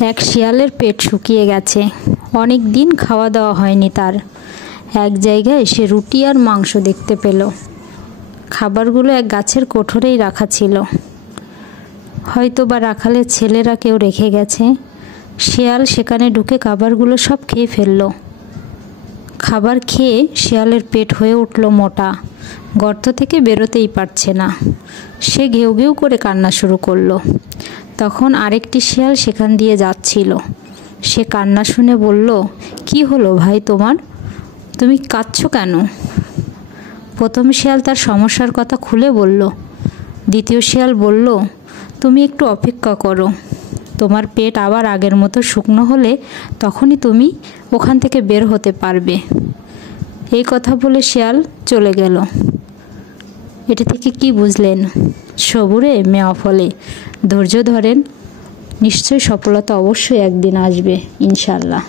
এক শিয়ালের পেট শুকিয়ে গেছে। অনেক দিন খাওয়া দাওয়া হয়নি তার। এক জায়গায় সে রুটি আর মাংস দেখতে পেল। খাবারগুলো এক গাছের কোঠরেই রাখা ছিল। হয়তো বা রাখালের ছেলেরা কেউ রেখে গেছে। শিয়াল সেখানে ঢুকে খাবারগুলো সব খেয়ে ফেলল। খাবার খেয়ে শিয়ালের পেট হয়ে উঠল মোটা। গর্ত থেকে বেরোতেই পারছে না। সে ঘেউ ঘেউ করে কান্না শুরু করলো। তখন আরেকটি শিয়াল সেখান দিয়ে যাচ্ছিল। সে কান্না শুনে বলল, কি হলো ভাই তোমার? তুমি কাঁদছো কেন? প্রথম শিয়াল তার সমস্যার কথা খুলে বলল। দ্বিতীয় শিয়াল বলল, তুমি একটু অপেক্ষা করো। তোমার পেট আবার আগের মতো শুকনো হলে তখনই তুমি ওখান থেকে বের হতে পারবে। এই কথা বলে শিয়াল চলে গেল। এটা থেকে কি বুঝলেন? সবুরে মেওয়া ফলে। ধৈর্য ধরেন, নিশ্চয়ই সফলতা অবশ্যই একদিন আসবে, ইনশাআল্লাহ।